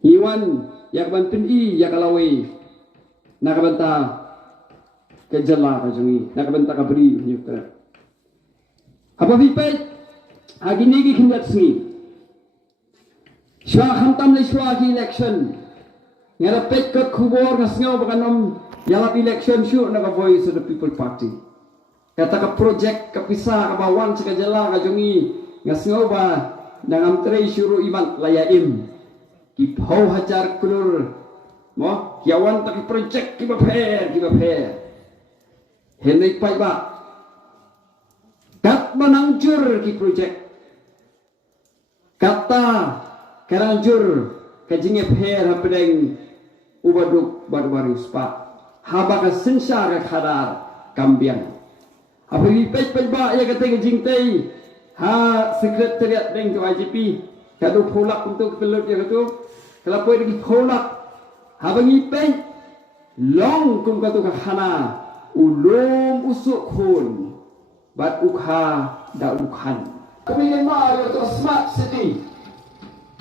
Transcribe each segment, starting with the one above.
Iwan yakaban pin yakalawi nakabanta kejala kajongi nakabanta kabri nyutra apa vipet agini gi khindat singi shwa khamtam le shwa ki election ngara pek ka khubor ngasngau bakanom yalap election shu na voice of the people party kata ka project ka pisa ka bawan sa kejala kajongi ngasngau ba nangam tre syuru iman layaim ki phau hajar kulur mo kiawan ta ki project ki ba pher henai pai ba kat manangjur ki project kata karangjur kajinge pher hapedeng ubaduk baru spa haba ka sensa ka khadar kambiang apili pai ba ya kata jingtai ha sekretariat deng tu IGP kadu pholak untuk telut ya katu kalau poi di pholak habangi pen long kum katu ka khana ulum usuk khun bat ukha da ukhan kami ma yo to smart city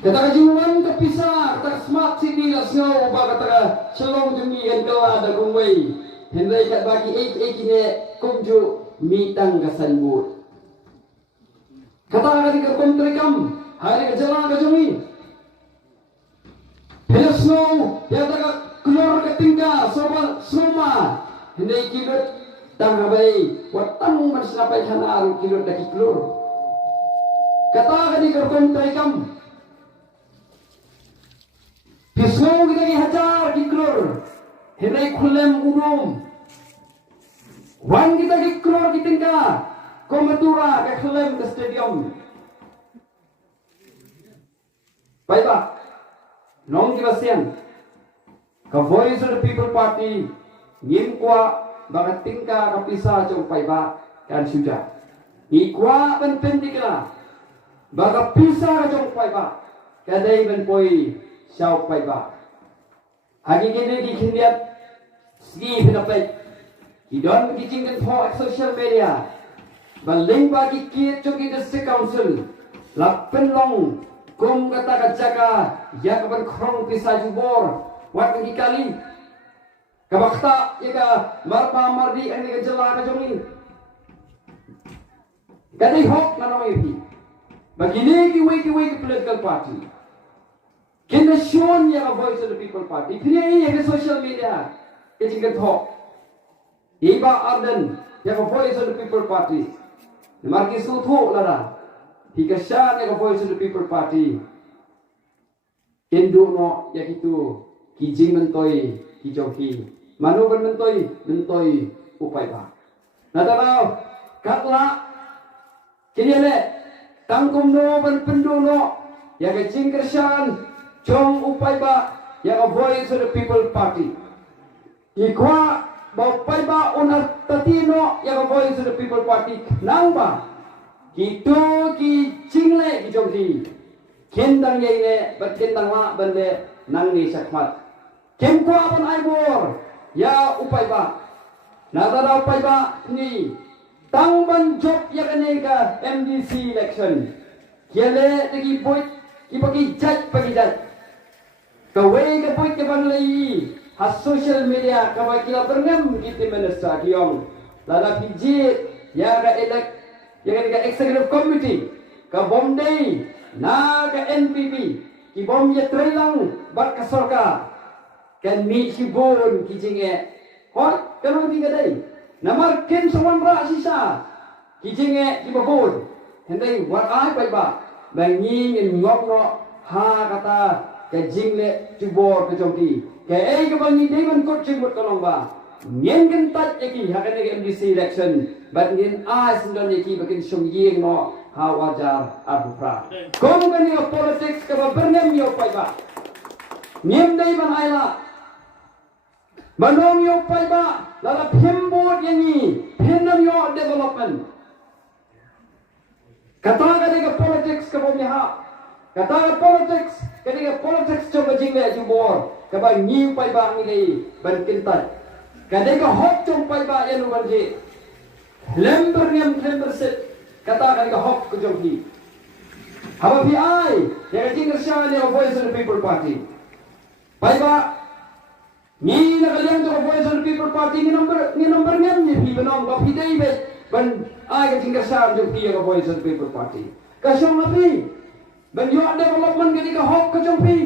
kata jiwan ka pisa kata smart city la snow ba kata shalom jumi endo ada gumwei hendai kat bagi ek ne kumju mitang ka sanbut kata ka kontrekam hari ka jala ka jumi Hello snow, ya tak keluar ke tingkah, sobat semua. Hendai kilot tang abai, watamu man sampai kana aru kilot daki keluar. Kata kani kerton taikam. Pisau kita ki hajar ki keluar. Hendai khulem umum. Wan kita ki keluar ki tingkah. Komatura ke khulem ke stadium. Baik. Nong kilasian ka voice of the people party ngin kwa baga tingka ka pisa jong paiba kan sudah ikwa ben pendikla baga pisa jong paiba kadai ben poi syau paiba hagi kene di khindiat ski pinapai idon kijing kan for social media ban link bagi kiet jong district council lapen long kum kata jaga ya kapan krong pisa jubor wat ngi kali kabakta ya ka marpa mardi ani ka jela ka jongi gadai hok na noy pi bagini ki we political party kinda shon ya ka voice of the people party pini ya ka social media ke jingat hok iba arden ya ka voice of the people party marki suthu lara Hikasya ya voice of the people party kendo no ya kitu kijing mentoi kijoki manu ben mentoi upai ba nadaraw katla kiyele tangkum no ben pendu no ya kijing kersan jong upai ba ya voice of the people party ikwa ba upai ba unar tatino ya voice of the people party nang ba Kitu ki cingle ki jomdi kendang ye ne bat kendang la bende nang ni sakmat kem ko apon aibor ya upai ba nadara upai ba ni tang ban job ya kane ka MDC election kele tegi boy ki bagi judge kawe ke boy ke ban lei ha social media ka ba kila berngam kita menesa kiong lada pijit ya ka elek ya ka executive committee ka bomdei na ka NPP ki bom ya trailang bat ka sorka kan mi si bon ki jinge hot kanong di gadai namar ken sawan ra sisa ki jinge ki babon hendai wat ai pai ba bangi ngin ngok no ha kata ka jingle tibor ka jongki ka ei ka bangi dei ban kot jingmut kanong ba ngin kan tat yaki ha ka MDC election but ngin as ndon yaki bakin sung yeng no ha wajar abufra kom kani politics ka ba bernem yo pai ba ngim dei ban aila manong yo pai ba lala phembot yangi phenam yo development kata ka politics ka bo ha kata ka politics cho ba jingle jubor ka ba ngi pai ba ngi dei ban kintat kadai ka hok chom pai ba yanu banji lember set kata kadai ka hok ko jom hi haba bi ai ya ka jingle sha ne voice of the people party Pai ba ni nakaliang to Voice of the People Party ni number ngam ni pi banong ba pi dei be ban ai ka tingka sa jo pi ka Voice of the People Party ka song api ban yo development ke ka hok ka jong pi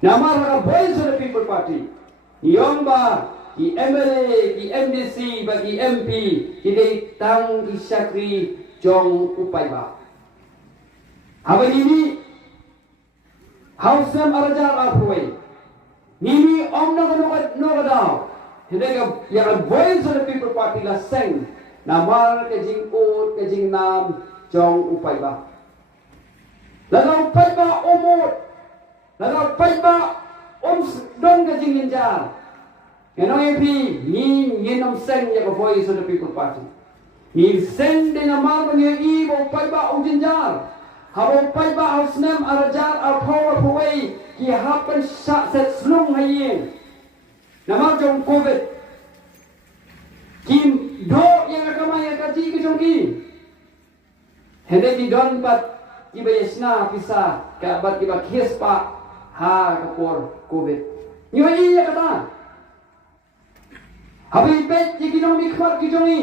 namar ka Voice of the People Party yong ba ki MLA ki MDC ba ki MP ki dei tang ki sakri jong upai ba haba ini House Nam Arajar Arpuai Nini Om no daw hindi ka yung Voice of the People Party la seng namar ka jing ut ka jing nam jong upay ba lagaw upay ba umut lagaw upay ba don ka jing ninjar ganong MP ni nginom seng yung Voice of the People Party ni seng din namar ka niya ibo upay ba o jinjar Habang pai ba House Nam Arajar Arpuai Puai ki happen sa slung hayin namar jong COVID kim do yang akamay kaji ki jong ki hede ki don pat ki bayasna pisa ka bat ki ba kies pa ha kapor COVID ni hayi ya kata habi bet ki jong mi khwat ki jong ni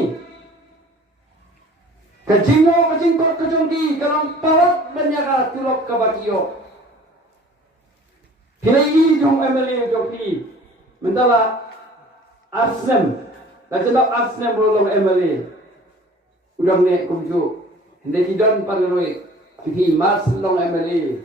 kajingo kajingkot kajongki karang pawat banyak tulok kabakiyo pilih jong MLA joki mentala Asnem lajenda Asnem bolong MLA udang ne kumju hindi kidon pangroi pihi mas long MLA